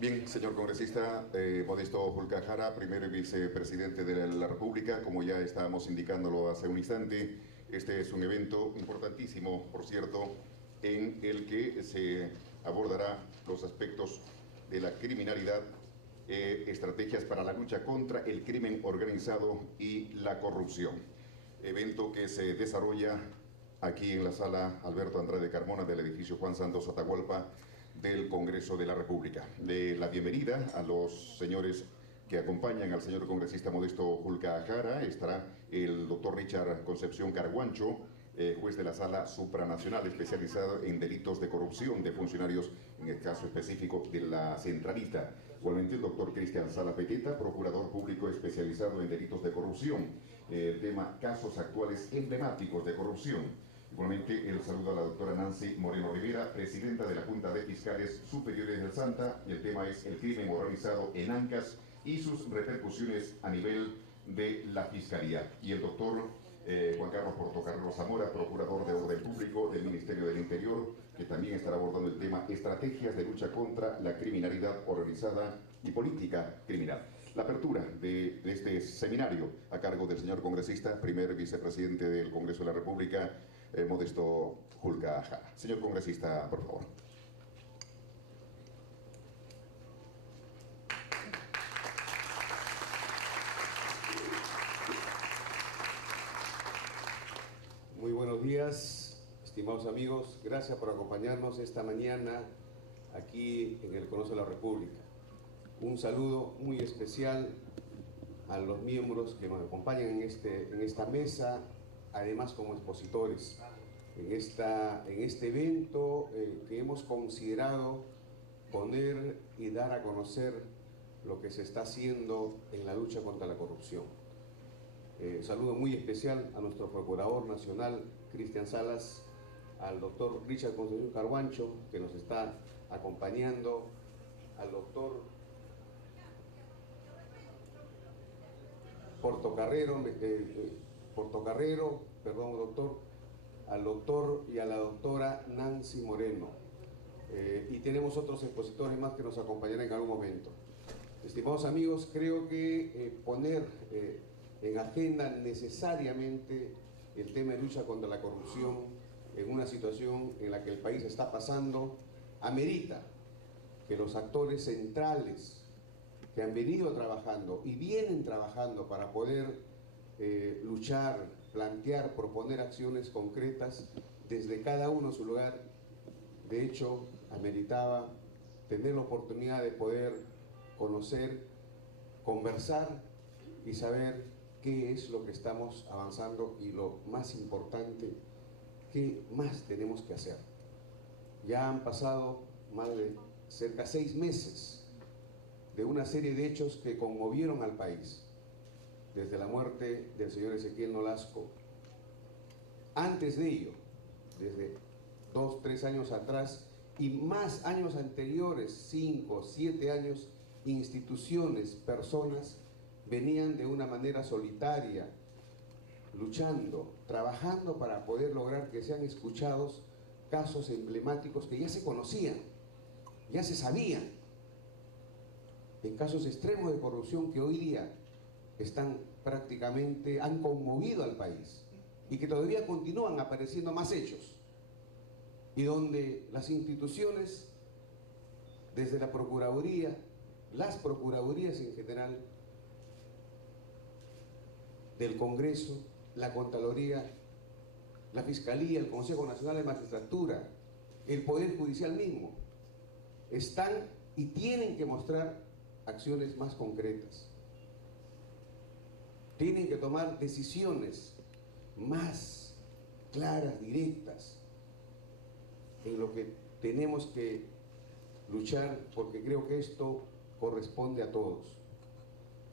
Bien, señor congresista Modesto Julca Jara, primer vicepresidente de la República, como ya estábamos indicándolo hace un instante, este es un evento importantísimo, por cierto, en el que se abordará los aspectos de la criminalidad, estrategias para la lucha contra el crimen organizado y la corrupción. Evento que se desarrolla aquí en la sala Alberto Andrade Carmona del edificio Juan Santos Atahualpa del Congreso de la República. De la bienvenida a los señores que acompañan al señor congresista Modesto Julca Jara. Estará el doctor Richard Concepción Carguancho, juez de la Sala Supranacional especializado en delitos de corrupción de funcionarios, en el caso específico de la Centralita. Igualmente el doctor Cristian Sala Pequeta, procurador público especializado en delitos de corrupción. Tema casos actuales emblemáticos de corrupción. Igualmente el saludo a la doctora Nancy Moreno Rivera, presidenta de la Junta de Fiscales Superiores del Santa. El tema es el crimen organizado en Ancash y sus repercusiones a nivel de la Fiscalía. Y el doctor Juan Carlos Portocarrero Zamora, procurador de Orden Público del Ministerio del Interior, que también estará abordando el tema estrategias de lucha contra la criminalidad organizada y política criminal. La apertura de este seminario a cargo del señor congresista, primer vicepresidente del Congreso de la República, Modesto Julca Jara. Señor congresista, por favor. Muy buenos días, estimados amigos. Gracias por acompañarnos esta mañana aquí en el Congreso de la República. Un saludo muy especial a los miembros que nos acompañan en esta mesa, además como expositores, en este evento que hemos considerado poner y dar a conocer lo que se está haciendo en la lucha contra la corrupción. Saludo muy especial a nuestro Procurador Nacional, Cristian Salas, al doctor Richard Concepción Carguancho, que nos está acompañando, al doctor Portocarrero, perdón, doctor, al doctor y a la doctora Nancy Moreno. Y tenemos otros expositores más que nos acompañarán en algún momento. Estimados amigos, creo que poner en agenda necesariamente el tema de lucha contra la corrupción en una situación en la que el país está pasando, amerita que los actores centrales que han venido trabajando y vienen trabajando para poder luchar, plantear, proponer acciones concretas desde cada uno su lugar, de hecho, ameritaba tener la oportunidad de poder conocer, conversar y saber qué es lo que estamos avanzando y lo más importante, qué más tenemos que hacer. Ya han pasado más de cerca de 6 meses de una serie de hechos que conmovieron al país, desde la muerte del señor Ezequiel Nolasco. Antes de ello, desde 2, 3 años atrás y más años anteriores, 5, 7 años, instituciones, personas venían de una manera solitaria, luchando, trabajando para poder lograr que sean escuchados casos emblemáticos que ya se conocían, ya se sabían, en casos extremos de corrupción que hoy día han conmovido al país y que todavía continúan apareciendo más hechos, y donde las instituciones, desde la Procuraduría, las Procuradurías en general, del Congreso, la Contraloría, la Fiscalía, el Consejo Nacional de Magistratura, el Poder Judicial mismo, están y tienen que mostrar acciones más concretas. Tienen que tomar decisiones más claras, directas, en lo que tenemos que luchar, porque creo que esto corresponde a todos.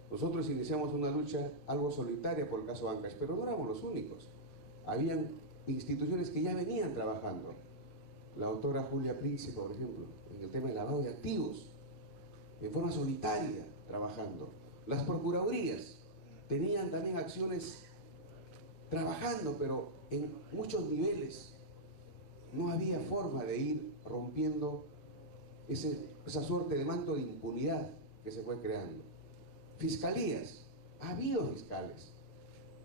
Nosotros iniciamos una lucha algo solitaria por el caso Ancash, pero no éramos los únicos. Habían instituciones que ya venían trabajando. La doctora Julia Príncipe, por ejemplo, en el tema del lavado de activos, en forma solitaria, trabajando. Las procuradurías tenían también acciones trabajando, pero en muchos niveles. No había forma de ir rompiendo esa suerte de manto de impunidad que se fue creando. Fiscalías, ha habido fiscales.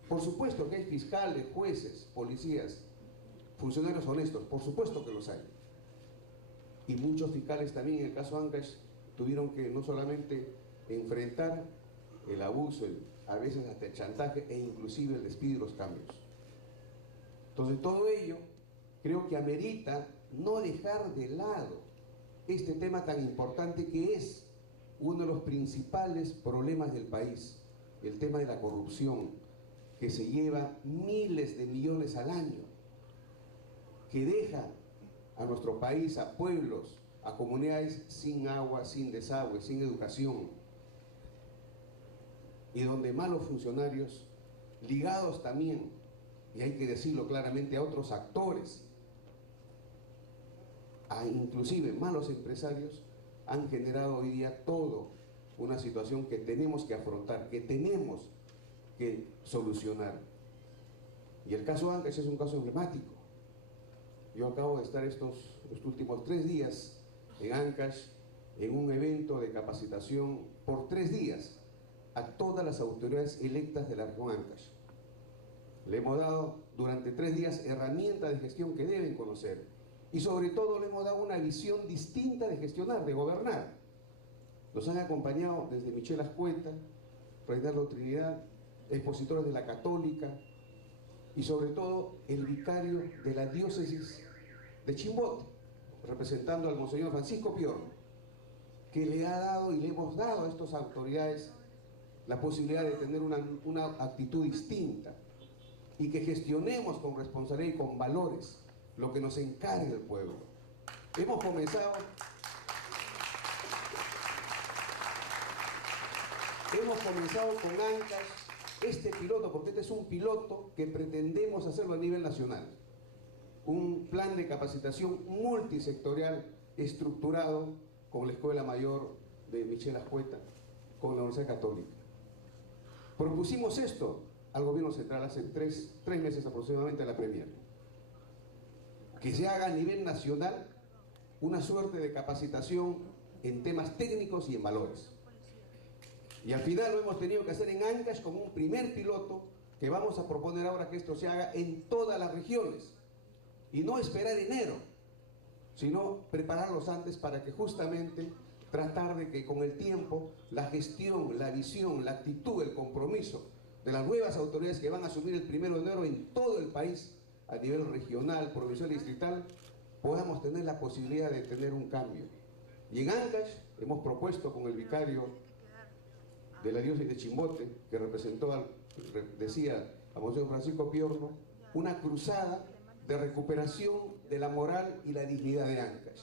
Por supuesto que hay fiscales, jueces, policías, funcionarios honestos, por supuesto que los hay. Y muchos fiscales también en el caso Ancash tuvieron que no solamente enfrentar el abuso, a veces hasta el chantaje e inclusive el despido y los cambios. Entonces todo ello creo que amerita no dejar de lado este tema tan importante que es uno de los principales problemas del país, el tema de la corrupción, que se lleva miles de millones al año, que deja a nuestro país, a pueblos, a comunidades sin agua, sin desagüe, sin educación, y donde malos funcionarios, ligados también, y hay que decirlo claramente, a otros actores, a inclusive malos empresarios, han generado hoy día todo una situación que tenemos que afrontar, que tenemos que solucionar. Y el caso Ancash es un caso emblemático. Yo acabo de estar estos últimos 3 días en Ancash, en un evento de capacitación por 3 días a todas las autoridades electas de la región Ancash. Le hemos dado durante 3 días herramientas de gestión que deben conocer, y sobre todo le hemos dado una visión distinta de gestionar, de gobernar. Nos han acompañado desde Michelle Ascueta, Reinaldo Trinidad, expositores de la Católica y sobre todo el vicario de la diócesis de Chimbote, representando al Monseñor Francisco Piorno, que le ha dado y le hemos dado a estas autoridades la posibilidad de tener una actitud distinta y que gestionemos con responsabilidad y con valores lo que nos encarga el pueblo. Hemos comenzado con Ancash este piloto, porque este es un piloto que pretendemos hacerlo a nivel nacional. Un plan de capacitación multisectorial estructurado con la Escuela Mayor de Michelle Ascueta, con la Universidad Católica. Propusimos esto al gobierno central hace tres meses aproximadamente a la Premier, que se haga a nivel nacional una suerte de capacitación en temas técnicos y en valores. Y al final lo hemos tenido que hacer en Ancash como un primer piloto que vamos a proponer ahora que esto se haga en todas las regiones. Y no esperar enero, sino prepararlos antes para que justamente tratar de que con el tiempo la gestión, la visión, la actitud, el compromiso de las nuevas autoridades que van a asumir el 1 de enero en todo el país, a nivel regional, provincial y distrital, podamos tener la posibilidad de tener un cambio. Y en Ancash hemos propuesto con el vicario de la diócesis de Chimbote, que representó, decía, a Monseñor Francisco Piorno, una cruzada de recuperación de la moral y la dignidad de Ancash.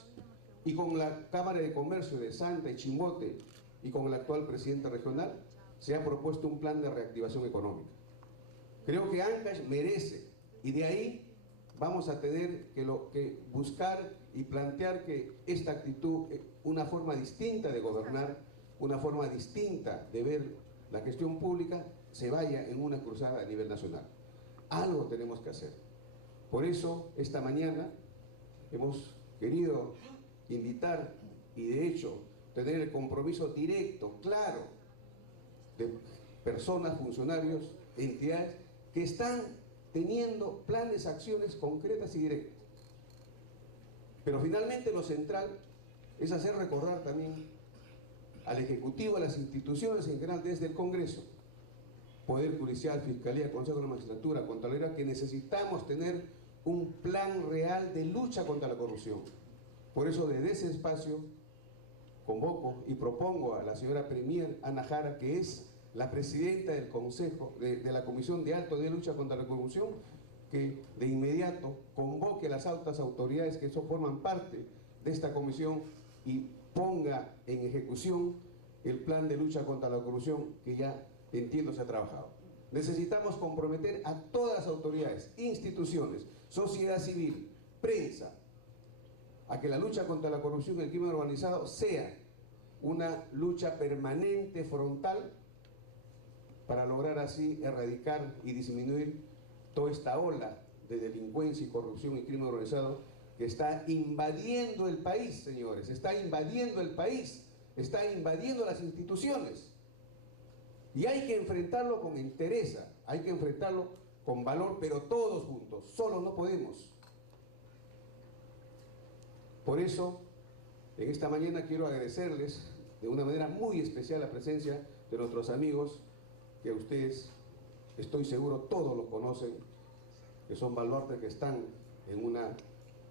Y con la Cámara de Comercio de Santa y Chimbote y con el actual presidente regional, se ha propuesto un plan de reactivación económica. Creo que Ancash merece, y de ahí vamos a tener que buscar y plantear que esta actitud, una forma distinta de gobernar, una forma distinta de ver la gestión pública, se vaya en una cruzada a nivel nacional. Algo tenemos que hacer. Por eso, esta mañana hemos querido invitar y de hecho tener el compromiso directo, claro, de personas, funcionarios, entidades que están teniendo planes, acciones concretas y directas. Pero finalmente lo central es hacer recordar también al Ejecutivo, a las instituciones en general, desde el Congreso, Poder Judicial, Fiscalía, Consejo de la Magistratura, Contraloría, que necesitamos tener un plan real de lucha contra la corrupción. Por eso desde ese espacio convoco y propongo a la señora Premier Ana Jara, que es la presidenta del Consejo, de la Comisión de Alto de Lucha contra la Corrupción, que de inmediato convoque a las altas autoridades que eso forman parte de esta comisión y ponga en ejecución el plan de lucha contra la corrupción que ya entiendo se ha trabajado. Necesitamos comprometer a todas las autoridades, instituciones, sociedad civil, prensa, a que la lucha contra la corrupción y el crimen organizado sea una lucha permanente, frontal, para lograr así erradicar y disminuir toda esta ola de delincuencia y corrupción y crimen organizado que está invadiendo el país, señores, está invadiendo el país, está invadiendo las instituciones. Y hay que enfrentarlo con entereza, hay que enfrentarlo con valor, pero todos juntos, solos no podemos. Por eso, en esta mañana quiero agradecerles de una manera muy especial la presencia de nuestros amigos, que ustedes, estoy seguro, todos los conocen, que son baluartes que están en una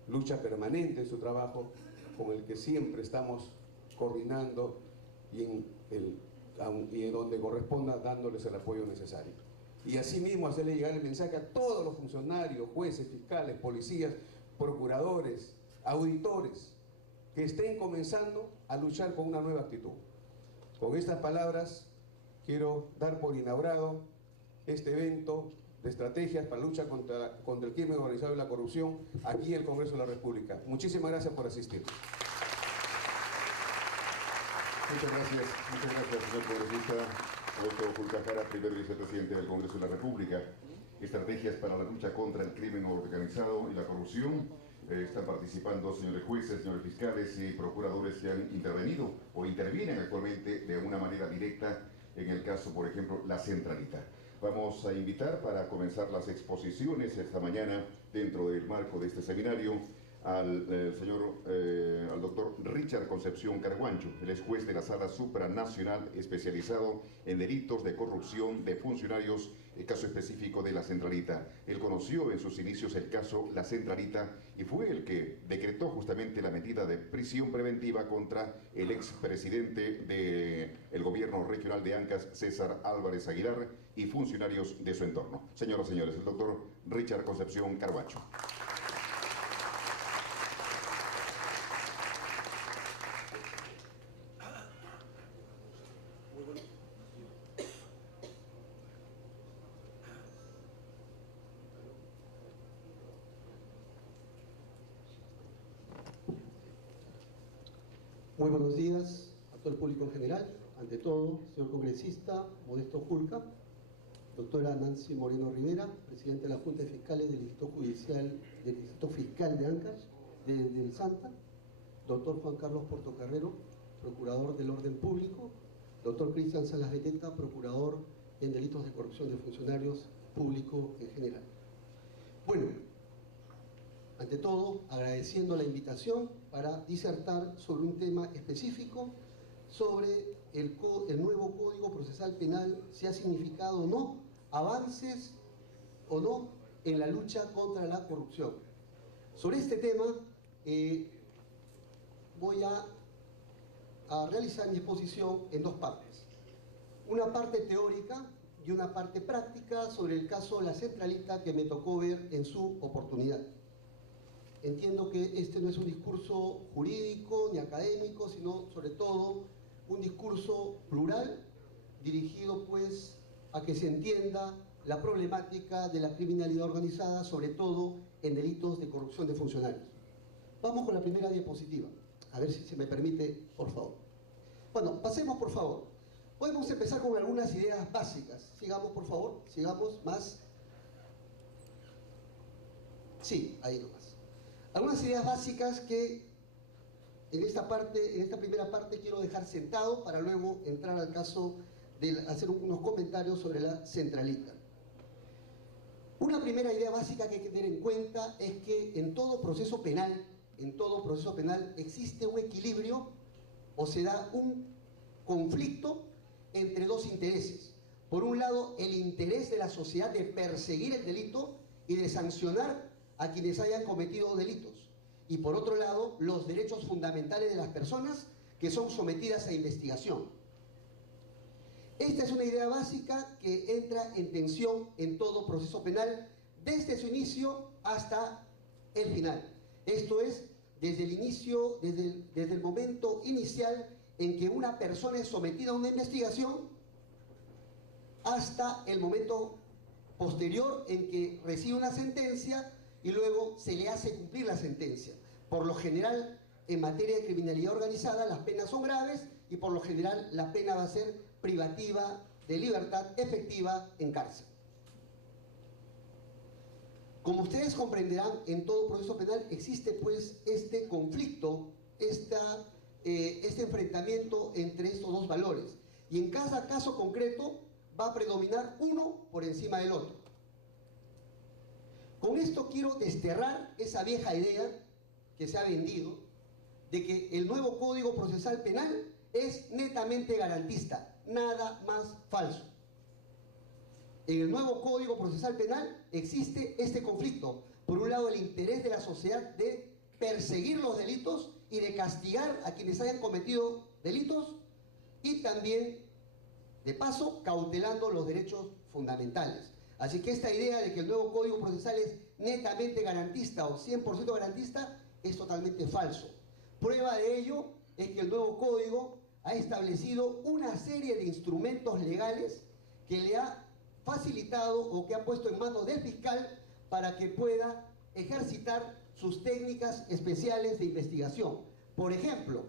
lucha permanente en su trabajo, con el que siempre estamos coordinando y en donde corresponda dándoles el apoyo necesario. Y asimismo hacerle llegar el mensaje a todos los funcionarios, jueces, fiscales, policías, procuradores, auditores, que estén comenzando a luchar con una nueva actitud. Con estas palabras quiero dar por inaugurado este evento de estrategias para la lucha contra el crimen organizado y la corrupción aquí en el Congreso de la República. Muchísimas gracias por asistir. Muchas gracias, señor congresista Augusto Julca Jara, primer vicepresidente del Congreso de la República. Estrategias para la lucha contra el crimen organizado y la corrupción. Están participando señores jueces, señores fiscales y procuradores que han intervenido o intervienen actualmente de una manera directa en el caso, por ejemplo, La Centralita. Vamos a invitar para comenzar las exposiciones esta mañana dentro del marco de este seminario al doctor Richard Concepción Carguancho. Él es juez de la Sala Supranacional especializado en delitos de corrupción de funcionarios, el caso específico de La Centralita. Él conoció en sus inicios el caso La Centralita y fue el que decretó justamente la medida de prisión preventiva contra el expresidente del gobierno regional de Ancash, César Álvarez Aguilar, y funcionarios de su entorno. Señoras y señores, el doctor Richard Concepción Carguancho. Muy buenos días a todo el público en general. Ante todo, señor congresista Modesto Julca, doctora Nancy Moreno Rivera, presidente de la Junta de Fiscales del Distrito Fiscal de Ancash, del Santa, doctor Juan Carlos Portocarrero, procurador del Orden Público, doctor Cristian Salas Beteta, procurador en delitos de corrupción de funcionarios públicos en general. Bueno, ante todo, agradeciendo la invitación para disertar sobre un tema específico sobre el nuevo Código Procesal Penal, si ha significado o no avances o no en la lucha contra la corrupción. Sobre este tema voy a realizar mi exposición en dos partes. Una parte teórica y una parte práctica sobre el caso La Centralita que me tocó ver en su oportunidad. Entiendo que este no es un discurso jurídico ni académico, sino sobre todo un discurso plural, dirigido pues a que se entienda la problemática de la criminalidad organizada, sobre todo en delitos de corrupción de funcionarios. Vamos con la primera diapositiva, a ver si se me permite, por favor. Bueno, pasemos por favor. Podemos empezar con algunas ideas básicas. Sigamos por favor, sigamos más. Sí, ahí nomás. Algunas ideas básicas que en esta primera parte quiero dejar sentado para luego entrar al caso de hacer unos comentarios sobre La Centralita. Una primera idea básica que hay que tener en cuenta es que en todo proceso penal existe un equilibrio o se da un conflicto entre dos intereses. Por un lado, el interés de la sociedad de perseguir el delito y de sancionar a quienes hayan cometido delitos. Y por otro lado, los derechos fundamentales de las personas que son sometidas a investigación. Esta es una idea básica que entra en tensión en todo proceso penal desde su inicio hasta el final. Esto es, desde el inicio, desde el momento inicial en que una persona es sometida a una investigación hasta el momento posterior en que recibe una sentencia y luego se le hace cumplir la sentencia. Por lo general, en materia de criminalidad organizada, las penas son graves y por lo general la pena va a ser privativa de libertad efectiva en cárcel. Como ustedes comprenderán, en todo proceso penal existe pues este conflicto, este enfrentamiento entre estos dos valores. Y en cada caso concreto va a predominar uno por encima del otro. Con esto quiero desterrar esa vieja idea que se ha vendido de que el nuevo Código Procesal Penal es netamente garantista, nada más falso. En el nuevo Código Procesal Penal existe este conflicto. Por un lado, el interés de la sociedad de perseguir los delitos y de castigar a quienes hayan cometido delitos, y también, de paso, cautelando los derechos fundamentales. Así que esta idea de que el nuevo Código Procesal es netamente garantista o 100% garantista es totalmente falso. Prueba de ello es que el nuevo Código ha establecido una serie de instrumentos legales que le ha facilitado o que ha puesto en manos del fiscal para que pueda ejercitar sus técnicas especiales de investigación. Por ejemplo,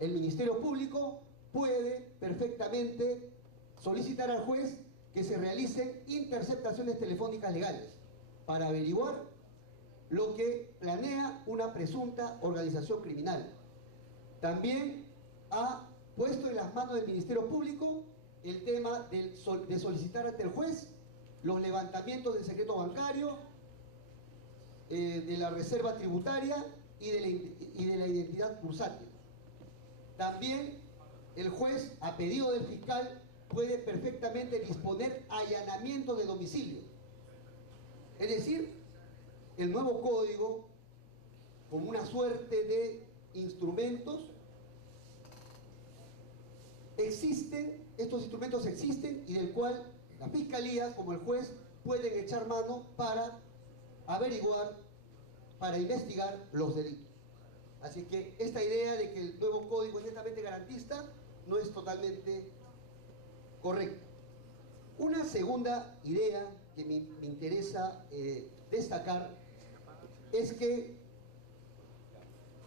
el Ministerio Público puede perfectamente solicitar al juez que se realicen interceptaciones telefónicas legales para averiguar lo que planea una presunta organización criminal. También ha puesto en las manos del Ministerio Público el tema de solicitar ante el juez los levantamientos del secreto bancario, de la reserva tributaria y de la identidad bursátil. También el juez, a pedido del fiscal, puede perfectamente disponer allanamiento de domicilio. Es decir, el nuevo código, como una suerte de instrumentos, estos instrumentos existen y del cual las fiscalías, como el juez, pueden echar mano para averiguar, para investigar los delitos. Así que esta idea de que el nuevo código es netamente garantista no es totalmente correcta. Una segunda idea que me interesa destacar es que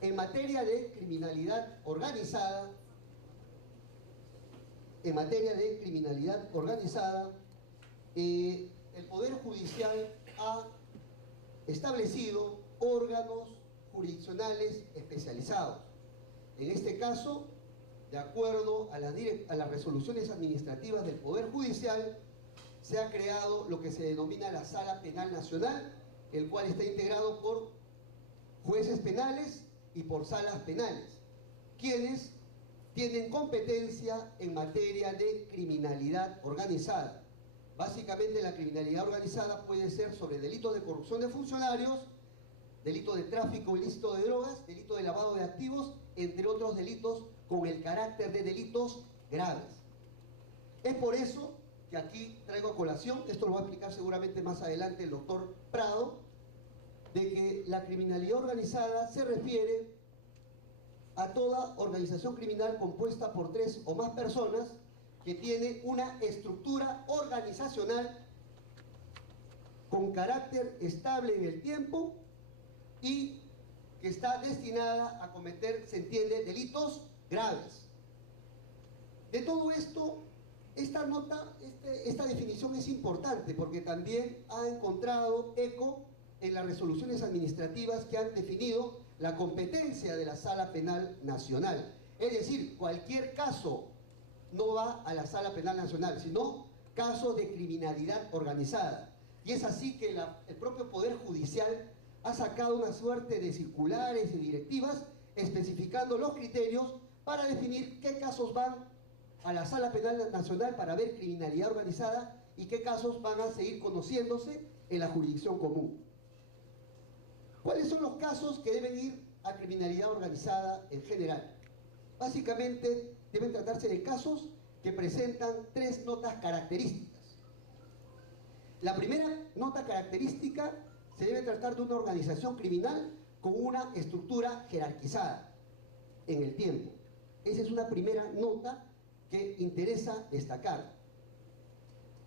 en materia de criminalidad organizada, el Poder Judicial ha establecido órganos jurisdiccionales especializados. En este caso, de acuerdo a las resoluciones administrativas del Poder Judicial, se ha creado lo que se denomina la Sala Penal Nacional, el cual está integrado por jueces penales y por salas penales, quienes tienen competencia en materia de criminalidad organizada. Básicamente, la criminalidad organizada puede ser sobre delitos de corrupción de funcionarios, delito de tráfico ilícito de drogas, delito de lavado de activos, entre otros delitos con el carácter de delitos graves. Es por eso que aquí traigo a colación, esto lo va a explicar seguramente más adelante el doctor Prado, de que la criminalidad organizada se refiere a toda organización criminal compuesta por 3 o más personas que tiene una estructura organizacional con carácter estable en el tiempo y que está destinada a cometer, se entiende, delitos graves. De todo esto, esta definición es importante porque también ha encontrado eco en las resoluciones administrativas que han definido la competencia de la Sala Penal Nacional. Es decir, cualquier caso no va a la Sala Penal Nacional, sino casos de criminalidad organizada. Y es así que el propio Poder Judicial ha sacado una suerte de circulares y directivas especificando los criterios para definir qué casos van a la Sala Penal Nacional para ver criminalidad organizada y qué casos van a seguir conociéndose en la jurisdicción común. ¿Cuáles son los casos que deben ir a criminalidad organizada en general? Básicamente deben tratarse de casos que presentan 3 notas características. La primera nota característica se debe tratar de una organización criminal con una estructura jerarquizada en el tiempo. Esa es una primera nota que interesa destacar.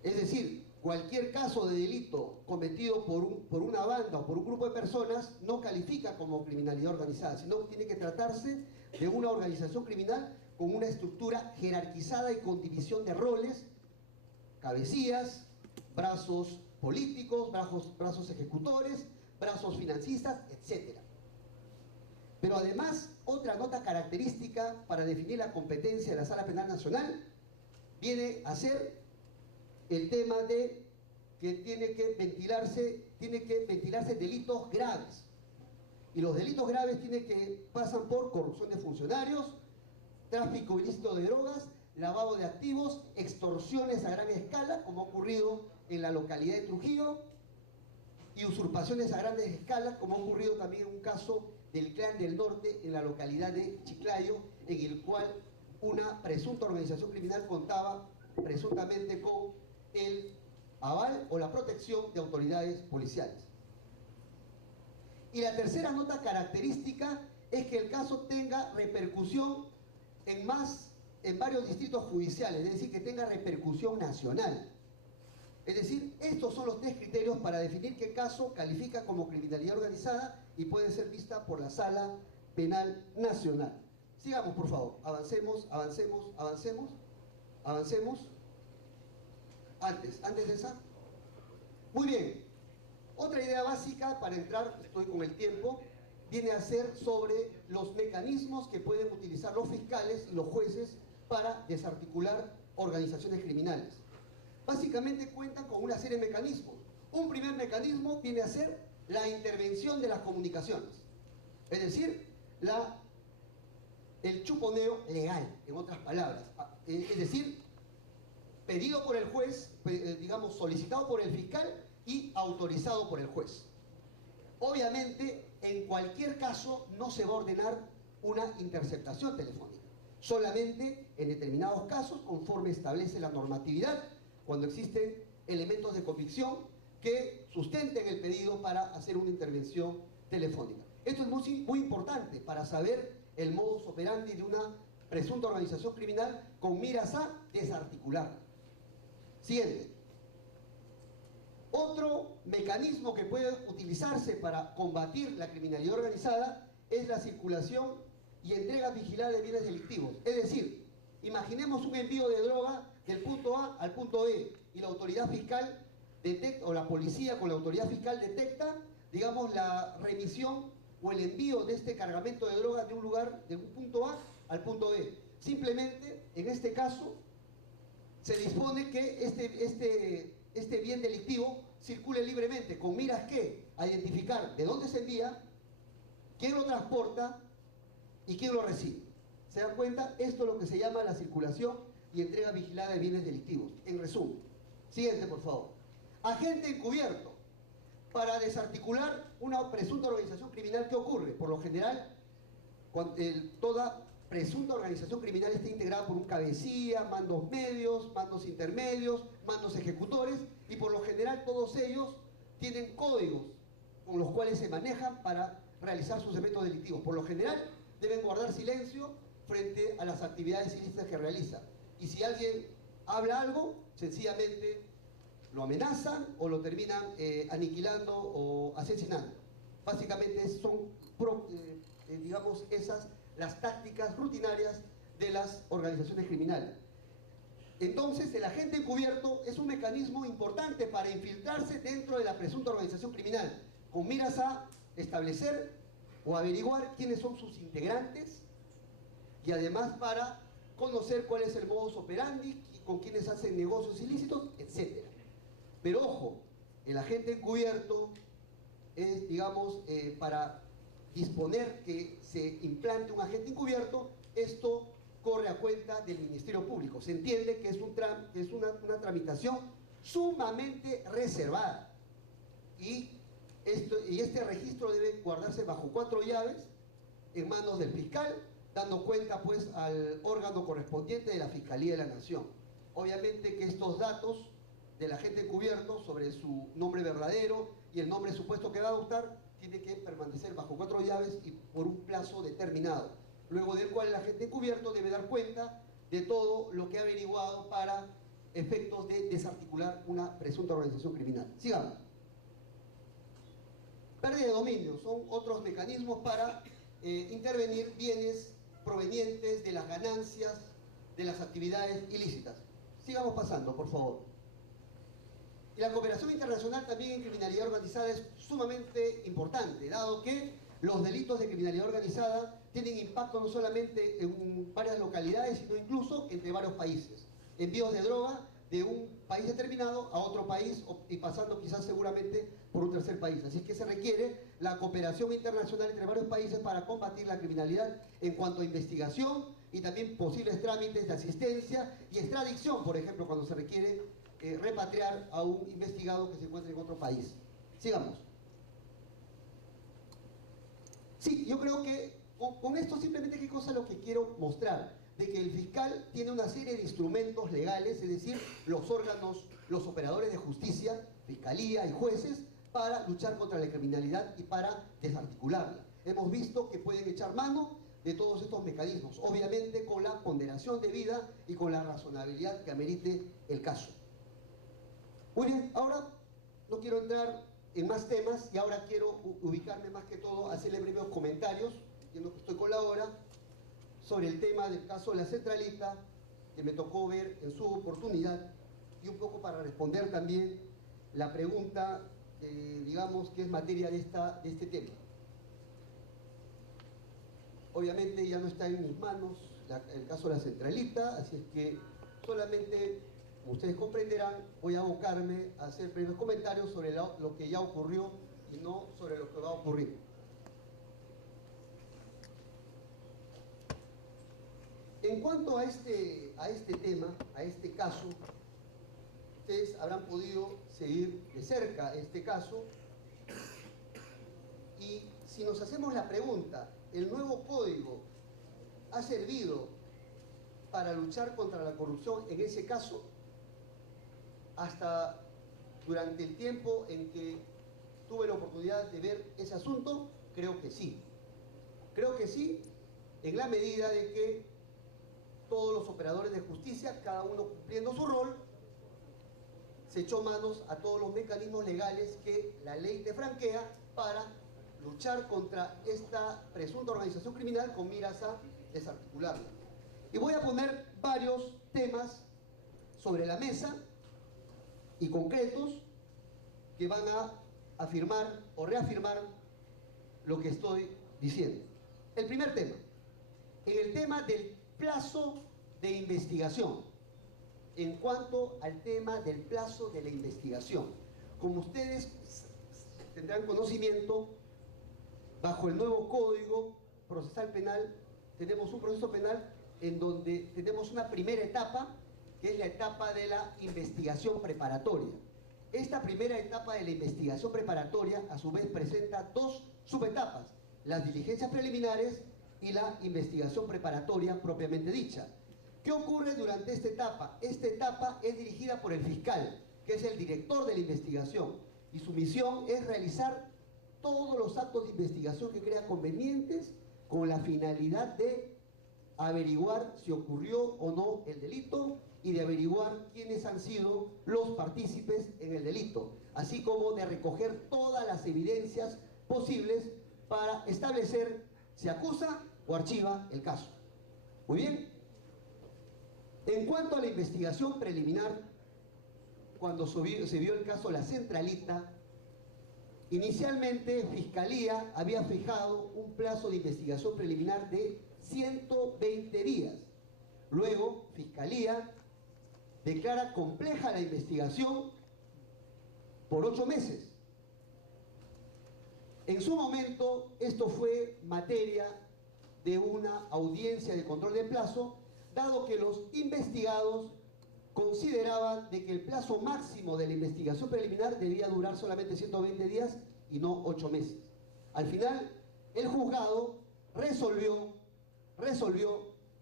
Es decir, cualquier caso de delito cometido por una banda o por un grupo de personas no califica como criminalidad organizada, sino que tiene que tratarse de una organización criminal con una estructura jerarquizada y con división de roles, cabecillas, brazos políticos, brazos ejecutores, brazos financistas, etc. Pero además, otra nota característica para definir la competencia de la Sala Penal Nacional viene a ser el tema de que tiene que ventilarse delitos graves. Y los delitos graves pasan por corrupción de funcionarios, tráfico ilícito de drogas, lavado de activos, extorsiones a gran escala, como ha ocurrido en la localidad de Trujillo, y usurpaciones a grandes escalas, como ha ocurrido también en un caso del Clan del Norte en la localidad de Chiclayo, en el cual una presunta organización criminal contaba presuntamente con el aval o la protección de autoridades policiales. Y la tercera nota característica es que el caso tenga repercusión en varios distritos judiciales, es decir, que tenga repercusión nacional. Es decir, estos son los tres criterios para definir qué caso califica como criminalidad organizada y puede ser vista por la Sala Penal Nacional. Sigamos, por favor. Avancemos. Antes de esa. Muy bien. Otra idea básica para entrar, estoy con el tiempo, viene a ser sobre los mecanismos que pueden utilizar los fiscales y los jueces para desarticular organizaciones criminales. Básicamente cuentan con una serie de mecanismos. Un primer mecanismo viene a ser la intervención de las comunicaciones, es decir, el chuponeo legal, en otras palabras, es decir, pedido por el juez, digamos, solicitado por el fiscal y autorizado por el juez. Obviamente, en cualquier caso no se va a ordenar una interceptación telefónica, solamente en determinados casos, conforme establece la normatividad, cuando existen elementos de convicción que sustenten el pedido para hacer una intervención telefónica. Esto es muy importante para saber el modus operandi de una presunta organización criminal con miras a desarticularla. Siguiente. Otro mecanismo que puede utilizarse para combatir la criminalidad organizada es la circulación y entrega vigilada de bienes delictivos. Es decir, imaginemos un envío de droga del punto A al punto B y la autoridad fiscal detecta, o la policía con la autoridad fiscal detecta, digamos, la remisión o el envío de este cargamento de droga de un lugar, de un punto A al punto B. Simplemente, en este caso, se dispone que este bien delictivo circule libremente, con miras que a identificar de dónde se envía, quién lo transporta y quién lo recibe. ¿Se dan cuenta? Esto es lo que se llama la circulación y entrega vigilada de bienes delictivos. En resumen. Siguiente, por favor. Agente encubierto. Para desarticular una presunta organización criminal, ¿qué ocurre? Por lo general, toda presunta organización criminal está integrada por un cabecilla, mandos medios, mandos intermedios, mandos ejecutores, y por lo general todos ellos tienen códigos con los cuales se manejan para realizar sus eventos delictivos. Por lo general deben guardar silencio frente a las actividades ilícitas que realizan. Y si alguien habla algo, sencillamente lo amenazan o lo terminan aniquilando o asesinando. Básicamente son, digamos, las tácticas rutinarias de las organizaciones criminales. Entonces, el agente encubierto es un mecanismo importante para infiltrarse dentro de la presunta organización criminal, con miras a establecer o averiguar quiénes son sus integrantes y además para conocer cuál es el modus operandi, con quienes hacen negocios ilícitos, etc. Pero ojo, el agente encubierto es, digamos, para disponer que se implante un agente encubierto, esto corre a cuenta del Ministerio Público. Se entiende que es una tramitación sumamente reservada y este registro debe guardarse bajo 4 llaves en manos del fiscal, dando cuenta pues al órgano correspondiente de la Fiscalía de la Nación. Obviamente que estos datos del agente encubierto sobre su nombre verdadero y el nombre supuesto que va a adoptar tiene que permanecer bajo 4 llaves y por un plazo determinado, luego del cual el agente encubierto debe dar cuenta de todo lo que ha averiguado para efectos de desarticular una presunta organización criminal. Sigamos. Pérdida de dominio son otros mecanismos para intervenir bienes provenientes de las ganancias de las actividades ilícitas. Sigamos pasando, por favor. Y la cooperación internacional también en criminalidad organizada es sumamente importante, dado que los delitos de criminalidad organizada tienen impacto no solamente en varias localidades, sino incluso entre varios países. Envíos de droga de un país determinado a otro país y pasando quizás seguramente por un tercer país. Así que se requiere la cooperación internacional entre varios países para combatir la criminalidad en cuanto a investigación y también posibles trámites de asistencia y extradición, por ejemplo, cuando se requiere repatriar a un investigado que se encuentre en otro país. Sigamos. Sí, yo creo que con esto simplemente qué cosa es lo que quiero mostrar, de que el fiscal tiene una serie de instrumentos legales, es decir, los órganos, los operadores de justicia, fiscalía y jueces, para luchar contra la criminalidad y para desarticularla. Hemos visto que pueden echar mano de todos estos mecanismos, obviamente con la ponderación debida y con la razonabilidad que amerite el caso. Muy bien, ahora no quiero entrar en más temas y ahora quiero ubicarme más que todo, hacerle breves comentarios, entiendo que estoy con la hora, sobre el tema del caso de la centralita, que me tocó ver en su oportunidad, y un poco para responder también la pregunta, digamos, que es materia de este tema. Obviamente ya no está en mis manos el caso de la centralita, así es que solamente, como ustedes comprenderán, voy a abocarme a hacer breves comentarios sobre lo que ya ocurrió y no sobre lo que va a ocurrir. En cuanto a este tema, a este caso, ustedes habrán podido seguir de cerca este caso y si nos hacemos la pregunta, ¿el nuevo código ha servido para luchar contra la corrupción en ese caso? Hasta durante el tiempo en que tuve la oportunidad de ver ese asunto, creo que sí. Creo que sí, en la medida de que todos los operadores de justicia, cada uno cumpliendo su rol, se echó manos a todos los mecanismos legales que la ley te franquea para luchar contra esta presunta organización criminal con miras a desarticularla. Y voy a poner varios temas sobre la mesa y concretos que van a afirmar o reafirmar lo que estoy diciendo. El primer tema, en el tema del plazo de investigación. En cuanto al tema del plazo de la investigación, como ustedes tendrán conocimiento, bajo el nuevo Código Procesal Penal tenemos un proceso penal en donde tenemos una primera etapa, que es la etapa de la investigación preparatoria. Esta primera etapa de la investigación preparatoria a su vez presenta dos subetapas, las diligencias preliminares y la investigación preparatoria propiamente dicha. ¿Qué ocurre durante esta etapa? Esta etapa es dirigida por el fiscal, que es el director de la investigación, y su misión es realizar todos los actos de investigación que crea convenientes con la finalidad de averiguar si ocurrió o no el delito y de averiguar quiénes han sido los partícipes en el delito, así como de recoger todas las evidencias posibles para establecer si acusa o archiva el caso. Muy bien. En cuanto a la investigación preliminar, cuando se vio el caso La Centralita, inicialmente Fiscalía había fijado un plazo de investigación preliminar de 120 días. Luego, Fiscalía declara compleja la investigación por 8 meses. En su momento, esto fue materia de una audiencia de control de plazo, dado que los investigados consideraban de que el plazo máximo de la investigación preliminar debía durar solamente 120 días y no 8 meses. Al final, el juzgado resolvió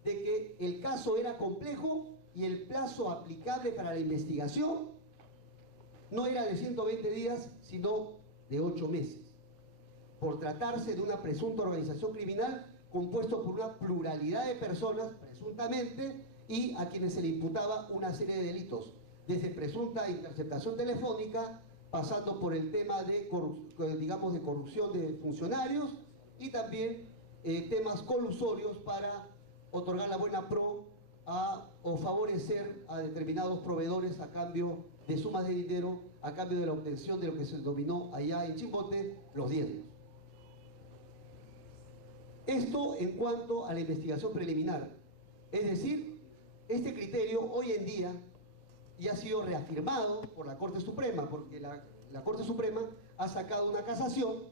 de que el caso era complejo y el plazo aplicable para la investigación no era de 120 días, sino de 8 meses. Por tratarse de una presunta organización criminal compuesto por una pluralidad de personas, presuntamente, y a quienes se le imputaba una serie de delitos, desde presunta interceptación telefónica, pasando por el tema de, digamos, de corrupción de funcionarios y también temas colusorios para otorgar la buena pro o favorecer a determinados proveedores a cambio de sumas de dinero, a cambio de la obtención de lo que se denominó allá en Chimbote los diezmos. Esto en cuanto a la investigación preliminar. Es decir, este criterio hoy en día ya ha sido reafirmado por la Corte Suprema, porque la Corte Suprema ha sacado una casación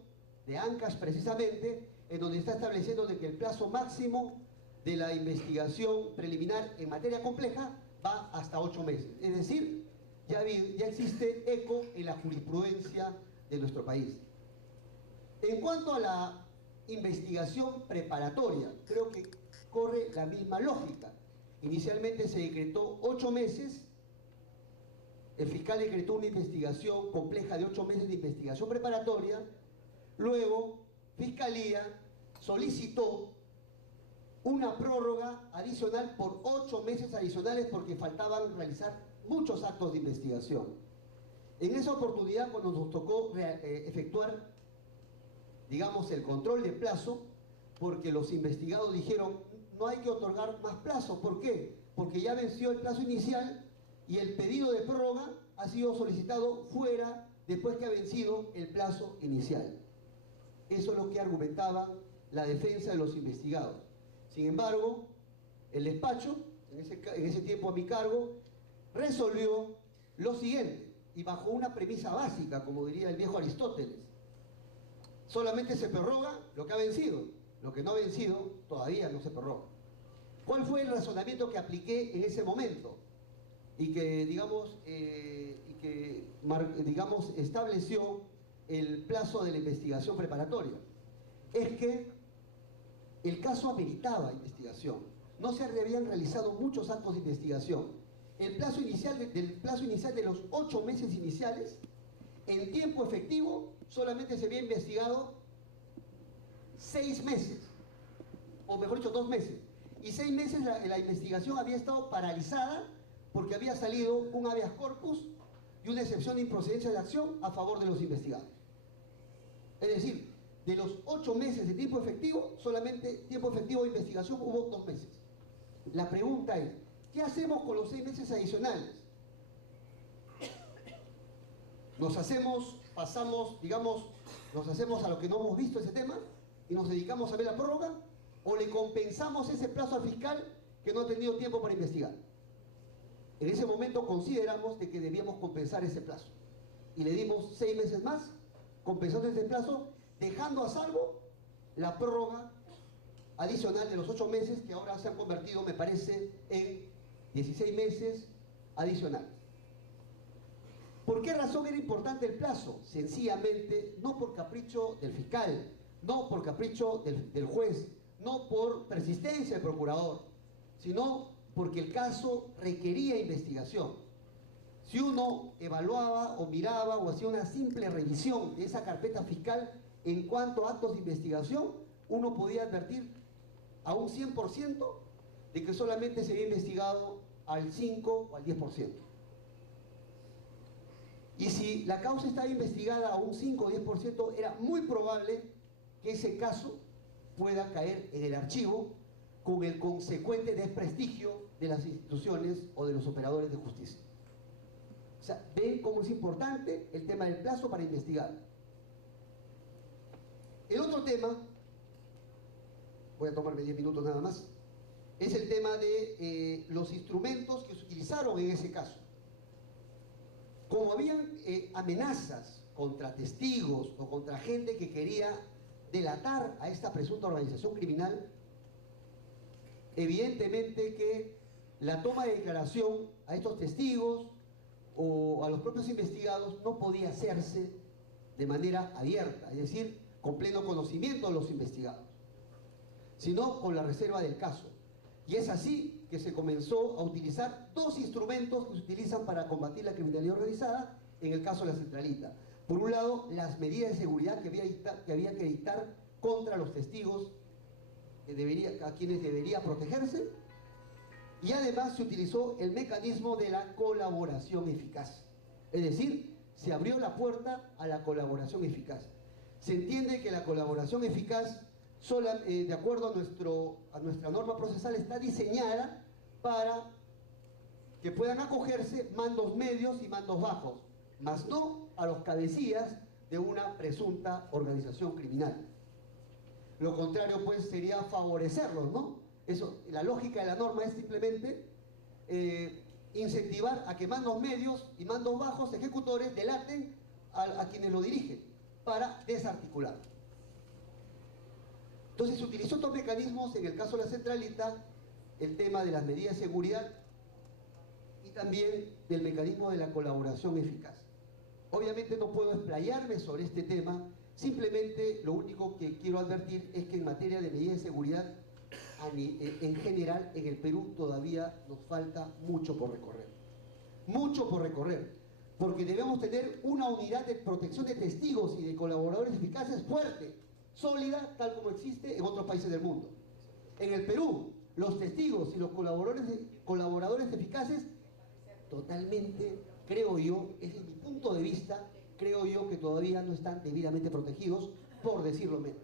de Ancash precisamente, en donde está estableciendo de que el plazo máximo de la investigación preliminar en materia compleja va hasta 8 meses. Es decir, ya existe eco en la jurisprudencia de nuestro país. En cuanto a la investigación preparatoria, creo que corre la misma lógica. Inicialmente se decretó 8 meses, el fiscal decretó una investigación compleja de 8 meses de investigación preparatoria, luego Fiscalía solicitó una prórroga adicional por 8 meses adicionales porque faltaban realizar muchos actos de investigación. En esa oportunidad, cuando nos tocó efectuar, digamos, el control de plazo, porque los investigados dijeron, no hay que otorgar más plazo. ¿Por qué? Porque ya venció el plazo inicial y el pedido de prórroga ha sido solicitado fuera después que ha vencido el plazo inicial. Eso es lo que argumentaba la defensa de los investigados. Sin embargo, el despacho, en ese tiempo a mi cargo, resolvió lo siguiente, y bajo una premisa básica, como diría el viejo Aristóteles: solamente se prorroga lo que ha vencido, lo que no ha vencido todavía no se prorroga. ¿Cuál fue el razonamiento que apliqué en ese momento? Y que, digamos, estableció el plazo de la investigación preparatoria. Es que el caso ameritaba investigación. No se habían realizado muchos actos de investigación. El plazo inicial de los 8 meses iniciales, en tiempo efectivo, solamente se había investigado 6 meses, o mejor dicho, 2 meses. Y 6 meses la investigación había estado paralizada porque había salido un habeas corpus y una excepción de improcedencia de acción a favor de los investigados. Es decir, de los 8 meses de tiempo efectivo, solamente tiempo efectivo de investigación hubo 2 meses. La pregunta es, ¿qué hacemos con los 6 meses adicionales? Nos hacemos a lo que no hemos visto ese tema y nos dedicamos a ver la prórroga, o le compensamos ese plazo al fiscal que no ha tenido tiempo para investigar. En ese momento consideramos de que debíamos compensar ese plazo y le dimos 6 meses más, compensando ese plazo, dejando a salvo la prórroga adicional de los 8 meses, que ahora se han convertido, me parece, en 16 meses adicionales. ¿Por qué razón era importante el plazo? Sencillamente, no por capricho del fiscal, no por capricho del juez, no por persistencia del procurador, sino porque el caso requería investigación. Si uno evaluaba o miraba o hacía una simple revisión de esa carpeta fiscal en cuanto a actos de investigación, uno podía advertir a un 100% de que solamente se había investigado al 5 o al 10%. Y si la causa estaba investigada a un 5 o 10%, era muy probable que ese caso pueda caer en el archivo con el consecuente desprestigio de las instituciones o de los operadores de justicia. O sea, ven cómo es importante el tema del plazo para investigar. El otro tema, voy a tomarme 10 minutos nada más, es el tema de los instrumentos que se utilizaron en ese caso. Como habían amenazas contra testigos o contra gente que quería delatar a esta presunta organización criminal, evidentemente que la toma de declaración a estos testigos o a los propios investigados no podía hacerse de manera abierta, es decir, con pleno conocimiento de los investigados, sino con la reserva del caso. Y es así que se comenzó a utilizar 2 instrumentos que se utilizan para combatir la criminalidad organizada en el caso de la Centralita. Por un lado, las medidas de seguridad que había que dictar contra los testigos a quienes debería protegerse, y además se utilizó el mecanismo de la colaboración eficaz. Es decir, se abrió la puerta a la colaboración eficaz. Se entiende que la colaboración eficaz, de acuerdo a nuestra norma procesal, está diseñada para que puedan acogerse mandos medios y mandos bajos, mas no a los cabecillas de una presunta organización criminal. Lo contrario, pues, sería favorecerlos, ¿no? Eso, la lógica de la norma es simplemente incentivar a que mandos medios y mandos bajos, ejecutores, delaten a quienes lo dirigen para desarticular. Entonces se utilizó estos mecanismos, en el caso de la centralita, el tema de las medidas de seguridad y también del mecanismo de la colaboración eficaz. Obviamente no puedo explayarme sobre este tema, simplemente lo único que quiero advertir es que en materia de medidas de seguridad, en general, en el Perú todavía nos falta mucho por recorrer. Mucho por recorrer, porque debemos tener una unidad de protección de testigos y de colaboradores eficaces fuerte, sólida, tal como existe en otros países del mundo. En el Perú, los testigos y los colaboradores eficaces, totalmente, creo yo, desde mi punto de vista, creo yo que todavía no están debidamente protegidos, por decirlo menos.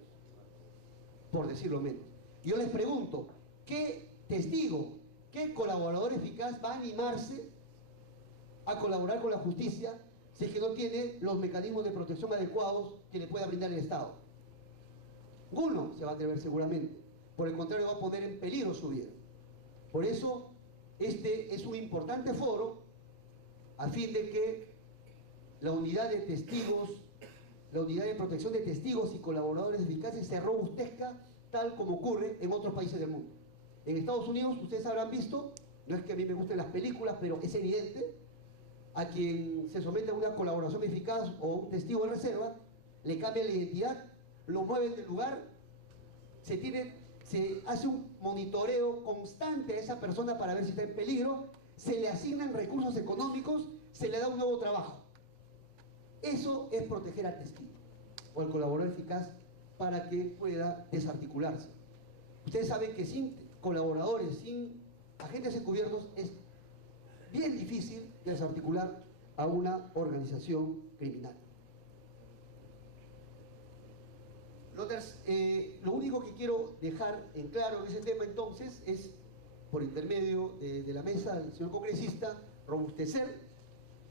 Por decirlo menos. Yo les pregunto, ¿qué testigo, qué colaborador eficaz va a animarse a colaborar con la justicia si es que no tiene los mecanismos de protección adecuados que le pueda brindar el Estado? Ninguno se va a atrever seguramente. Por el contrario, va a poner en peligro su vida. Por eso, este es un importante foro a fin de que la unidad de testigos, la unidad de protección de testigos y colaboradores eficaces se robustezca tal como ocurre en otros países del mundo. En Estados Unidos, ustedes habrán visto, no es que a mí me gusten las películas, pero es evidente, a quien se somete a una colaboración eficaz o un testigo de reserva, le cambian la identidad, lo mueven del lugar, se hace un monitoreo constante a esa persona para ver si está en peligro, se le asignan recursos económicos, se le da un nuevo trabajo. Eso es proteger al testigo o al colaborador eficaz para que pueda desarticularse. Ustedes saben que sin colaboradores, sin agentes encubiertos, es bien difícil desarticular a una organización criminal. Lo único que quiero dejar en claro en ese tema entonces es, por intermedio de la mesa del señor congresista, robustecer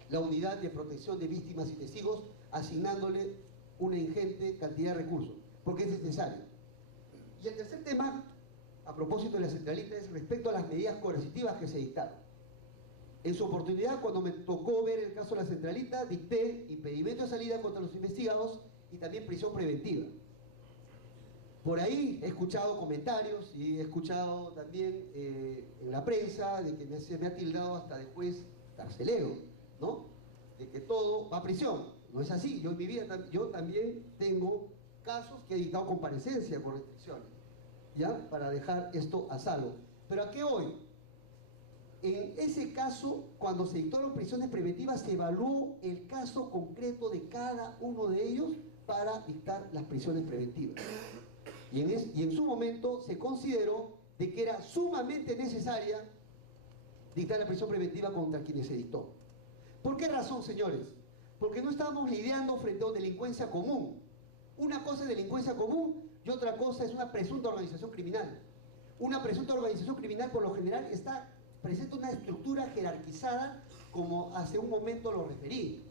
la unidad de protección de víctimas y testigos, asignándole una ingente cantidad de recursos, porque es necesario. Y el tercer tema, a propósito de la centralita, es respecto a las medidas coercitivas que se dictaron. En su oportunidad, cuando me tocó ver el caso de la centralita, dicté impedimento de salida contra los investigados y también prisión preventiva. Por ahí he escuchado comentarios y he escuchado también en la prensa de que se me ha tildado hasta después carcelero, ¿no? De que todo va a prisión. No es así. Yo en mi vida yo también tengo casos que he dictado comparecencia por restricciones, ¿ya? Para dejar esto a salvo. ¿Pero a qué voy? En ese caso, cuando se dictaron prisiones preventivas, se evaluó el caso concreto de cada uno de ellos para dictar las prisiones preventivas. Y en su momento se consideró de que era sumamente necesaria dictar la prisión preventiva contra quienes se dictó. ¿Por qué razón, señores? Porque no estábamos lidiando frente a una delincuencia común. Una cosa es delincuencia común y otra cosa es una presunta organización criminal. Una presunta organización criminal, por lo general, presenta una estructura jerarquizada, como hace un momento lo referí.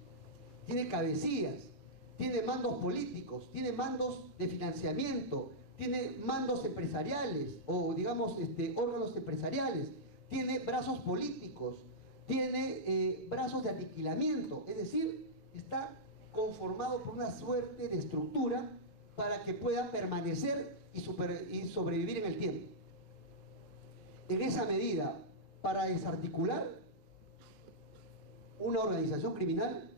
Tiene cabecillas, tiene mandos políticos, tiene mandos de financiamiento, tiene mandos empresariales o, digamos, órganos empresariales, tiene brazos políticos, tiene brazos de aniquilamiento, es decir, está conformado por una suerte de estructura para que pueda permanecer y sobrevivir en el tiempo. En esa medida, para desarticular una organización criminal,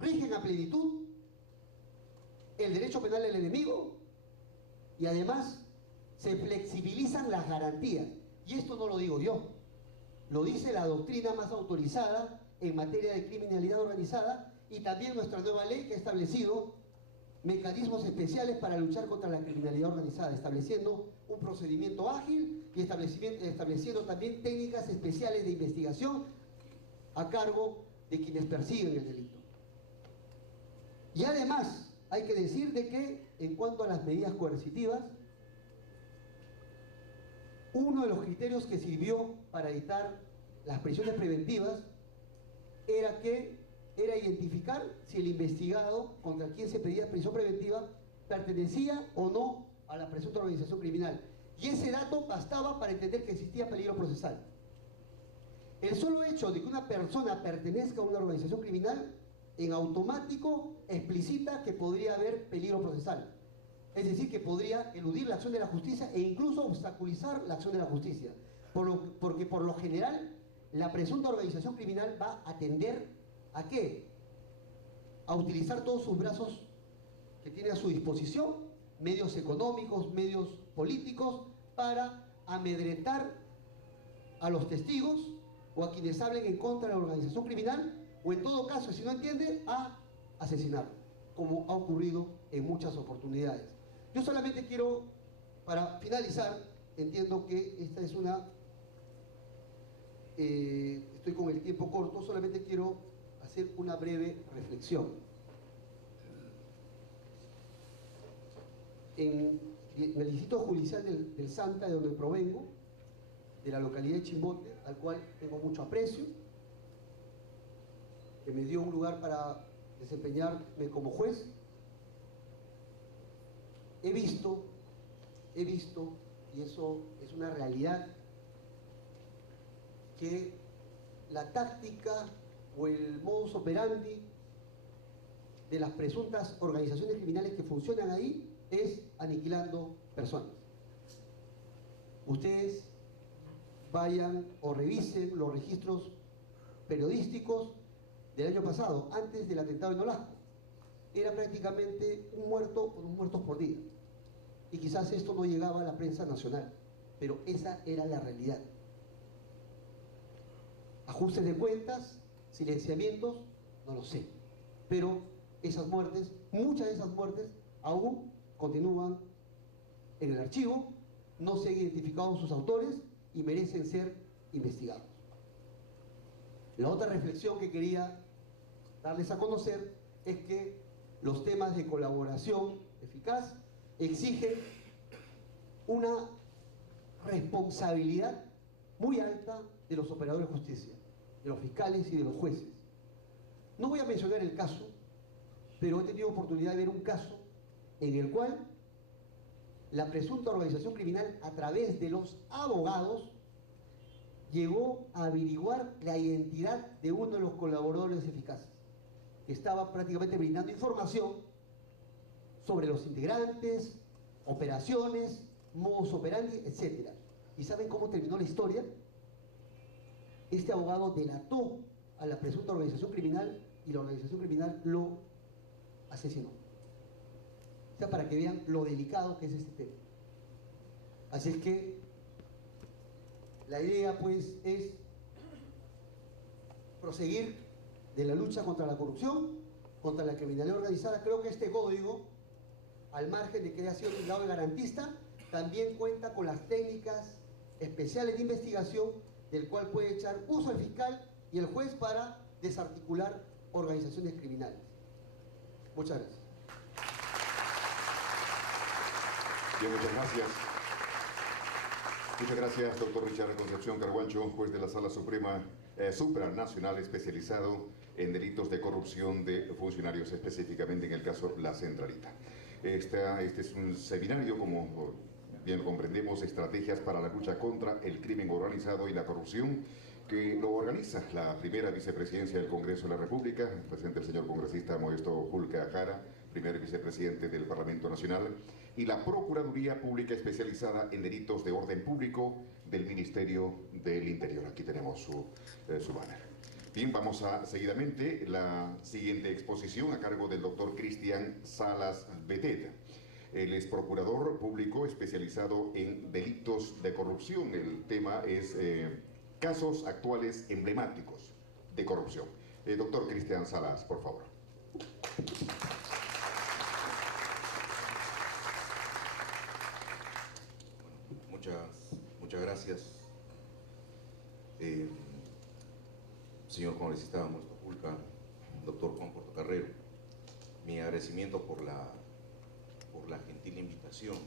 rigen a plenitud el derecho penal del enemigo y además se flexibilizan las garantías. Y esto no lo digo yo, lo dice la doctrina más autorizada en materia de criminalidad organizada y también nuestra nueva ley que ha establecido mecanismos especiales para luchar contra la criminalidad organizada, estableciendo un procedimiento ágil y estableciendo también técnicas especiales de investigación a cargo de quienes persiguen el delito. Y además, hay que decir de que, en cuanto a las medidas coercitivas, uno de los criterios que sirvió para dictar las prisiones preventivas era identificar si el investigado contra quien se pedía prisión preventiva pertenecía o no a la presunta organización criminal. Y ese dato bastaba para entender que existía peligro procesal. El solo hecho de que una persona pertenezca a una organización criminal en automático explicita que podría haber peligro procesal. Es decir, que podría eludir la acción de la justicia e incluso obstaculizar la acción de la justicia. Porque por lo general, la presunta organización criminal va a tender ¿a qué? A utilizar todos sus brazos que tiene a su disposición, medios económicos, medios políticos, para amedrentar a los testigos o a quienes hablen en contra de la organización criminal, o en todo caso, si no entiende, a asesinar, como ha ocurrido en muchas oportunidades. Yo solamente quiero, para finalizar, entiendo que esta es una... estoy con el tiempo corto, solamente quiero hacer una breve reflexión. En el distrito judicial del Santa, de donde provengo, de la localidad de Chimbote, al cual tengo mucho aprecio, que me dio un lugar para desempeñarme como juez, he visto, y eso es una realidad, que la táctica o el modus operandi de las presuntas organizaciones criminales que funcionan ahí es aniquilando personas. Ustedes vayan o revisen los registros periodísticos del año pasado, antes del atentado en Nolasco. Era prácticamente un muerto o 2 muertos por día. Y quizás esto no llegaba a la prensa nacional, pero esa era la realidad. Ajustes de cuentas, silenciamientos, no lo sé. Pero esas muertes, muchas de esas muertes, aún continúan en el archivo, no se han identificado sus autores y merecen ser investigados. La otra reflexión que quería darles a conocer es que los temas de colaboración eficaz exigen una responsabilidad muy alta de los operadores de justicia, de los fiscales y de los jueces. No voy a mencionar el caso, pero he tenido oportunidad de ver un caso en el cual la presunta organización criminal, a través de los abogados, llegó a averiguar la identidad de uno de los colaboradores eficaces, que estaba prácticamente brindando información sobre los integrantes, operaciones, modus operandi, etc. ¿Y saben cómo terminó la historia? Este abogado delató a la presunta organización criminal y la organización criminal lo asesinó. O sea, para que vean lo delicado que es este tema. Así es que la idea, pues, es proseguir de la lucha contra la corrupción, contra la criminalidad organizada. Creo que este código, al margen de que haya sido tildado de garantista, también cuenta con las técnicas especiales de investigación, del cual puede echar uso el fiscal y el juez para desarticular organizaciones criminales. Muchas gracias. Bien, muchas gracias. Muchas gracias, doctor Richard Concepción Carguancho, juez de la Sala Suprema supranacional especializado en delitos de corrupción de funcionarios, específicamente en el caso La Centralita. Este es un seminario, como bien comprendemos, estrategias para la lucha contra el crimen organizado y la corrupción, que lo organiza la primera vicepresidencia del Congreso de la República, presente el señor congresista Modesto Julca Jara, primer vicepresidente del Parlamento Nacional, y la Procuraduría Pública Especializada en Delitos de Orden Público del Ministerio del Interior. Aquí tenemos su banner. Bien, vamos a seguidamente la siguiente exposición a cargo del doctor Cristian Salas Beteta. Él es procurador público especializado en delitos de corrupción. El tema es casos actuales emblemáticos de corrupción. Doctor Cristian Salas, por favor. Muchas gracias, señor congresista Modesto Julca, doctor Juan Portocarrero. Mi agradecimiento por la gentil invitación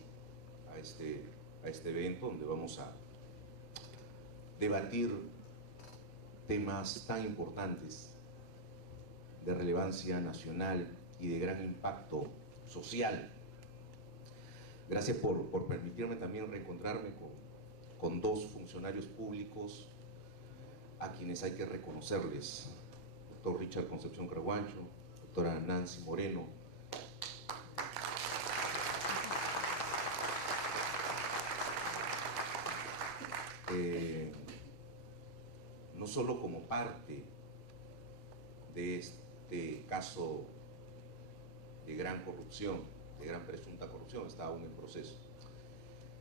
a este evento, donde vamos a debatir temas tan importantes de relevancia nacional y de gran impacto social. Gracias por permitirme también reencontrarme con dos funcionarios públicos a quienes hay que reconocerles: doctor Richard Concepción Carguancho, doctora Nancy Moreno. No solo como parte de este caso de gran corrupción, de gran presunta corrupción, está aún en proceso,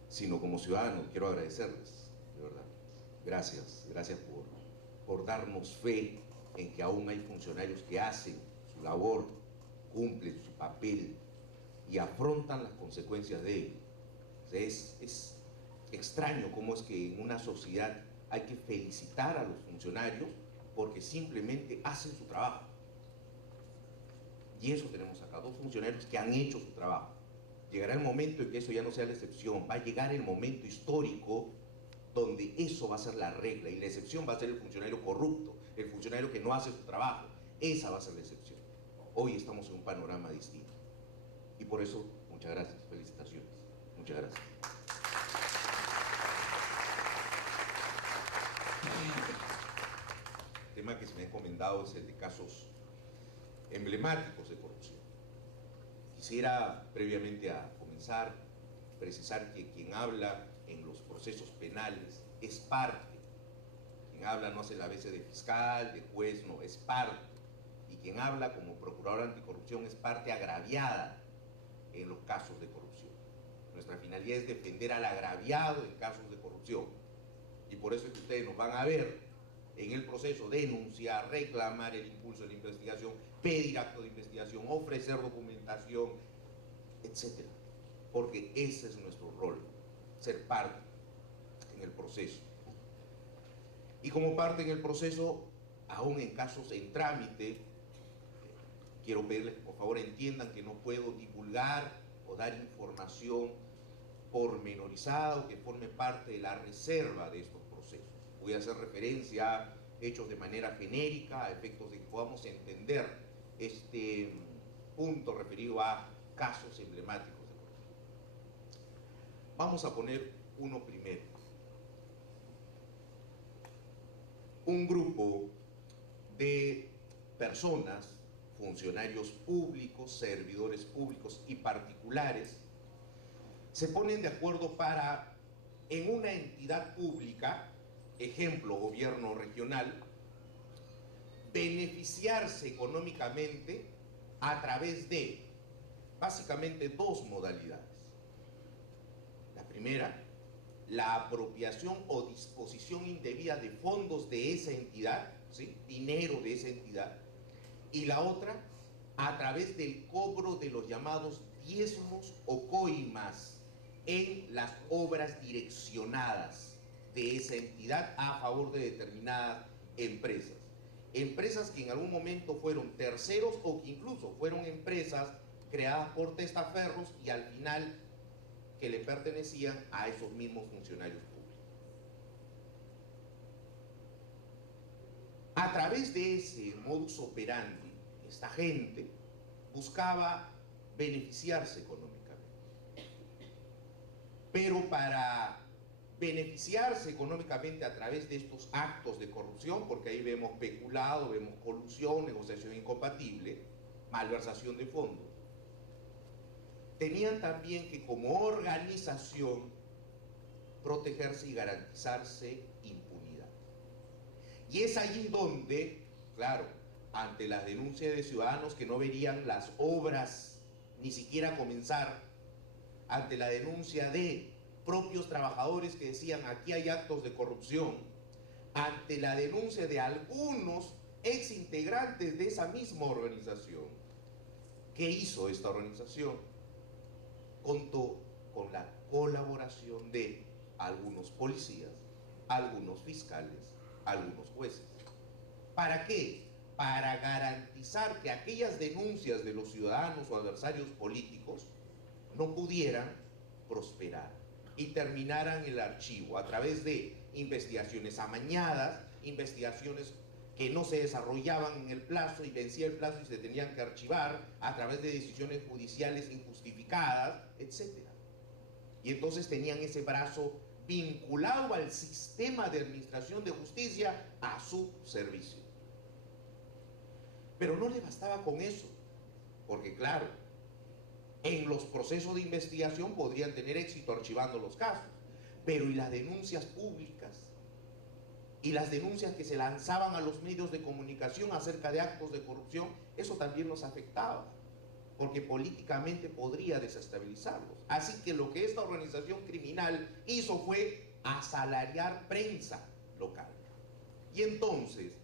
sino como ciudadanos. Quiero agradecerles, de verdad. Gracias por darnos fe en que aún hay funcionarios que hacen su labor, cumplen su papel y afrontan las consecuencias de ello. O sea, es extraño cómo es que en una sociedad hay que felicitar a los funcionarios porque simplemente hacen su trabajo. Y eso tenemos acá, dos funcionarios que han hecho su trabajo. Llegará el momento en que eso ya no sea la excepción, va a llegar el momento histórico donde eso va a ser la regla y la excepción va a ser el funcionario corrupto, el funcionario que no hace su trabajo. Esa va a ser la excepción. Hoy estamos en un panorama distinto. Y por eso, muchas gracias, felicitaciones. Muchas gracias. El tema que se me ha encomendado es el de casos emblemáticos de corrupción. Quisiera, previamente a comenzar, precisar que quien habla en los procesos penales es parte. Quien habla no hace la veces de fiscal, de juez, no, es parte. Y quien habla como procurador anticorrupción es parte agraviada en los casos de corrupción. Nuestra finalidad es defender al agraviado en casos de corrupción. Y por eso es que ustedes nos van a ver en el proceso denunciar, reclamar el impulso de la investigación, pedir acto de investigación, ofrecer documentación, etc. Porque ese es nuestro rol, ser parte en el proceso. Y como parte en el proceso, aún en casos en trámite, quiero pedirles que por favor entiendan que no puedo divulgar o dar información pormenorizada o que forme parte de la reserva de estos procesos. Voy a hacer referencia a hechos de manera genérica, a efectos de que podamos entender este punto referido a casos emblemáticos de corrupción. Vamos a poner uno primero. Un grupo de personas, funcionarios públicos, servidores públicos y particulares, se ponen de acuerdo para, en una entidad pública, ejemplo, gobierno regional, beneficiarse económicamente a través de, básicamente, dos modalidades. La primera, la apropiación o disposición indebida de fondos de esa entidad, ¿sí?, dinero de esa entidad, y la otra, a través del cobro de los llamados diezmos o coimas en las obras direccionadas de esa entidad a favor de determinadas empresas. Empresas que en algún momento fueron terceros o que incluso fueron empresas creadas por testaferros y al final que le pertenecían a esos mismos funcionarios públicos. A través de ese modus operandi, esta gente buscaba beneficiarse económicamente. Pero para beneficiarse económicamente a través de estos actos de corrupción, porque ahí vemos peculado, vemos colusión, negociación incompatible, malversación de fondos, tenían también que como organización protegerse y garantizarse impunidad. Y es allí donde, claro, ante las denuncias de ciudadanos que no verían las obras ni siquiera comenzar, ante la denuncia de propios trabajadores que decían aquí hay actos de corrupción, ante la denuncia de algunos ex integrantes de esa misma organización, ¿qué hizo esta organización? Contó con la colaboración de algunos policías, algunos fiscales, algunos jueces. ¿Para qué? Para garantizar que aquellas denuncias de los ciudadanos o adversarios políticos no pudieran prosperar y terminaran el archivo a través de investigaciones amañadas, investigaciones que no se desarrollaban en el plazo y vencía el plazo y se tenían que archivar a través de decisiones judiciales injustificadas, etc. Y entonces tenían ese brazo vinculado al sistema de administración de justicia a su servicio. Pero no le bastaba con eso, porque claro, en los procesos de investigación podrían tener éxito archivando los casos, pero ¿y las denuncias públicas? Y las denuncias que se lanzaban a los medios de comunicación acerca de actos de corrupción, eso también los afectaba, porque políticamente podría desestabilizarlos. Así que lo que esta organización criminal hizo fue asalariar prensa local. Y entonces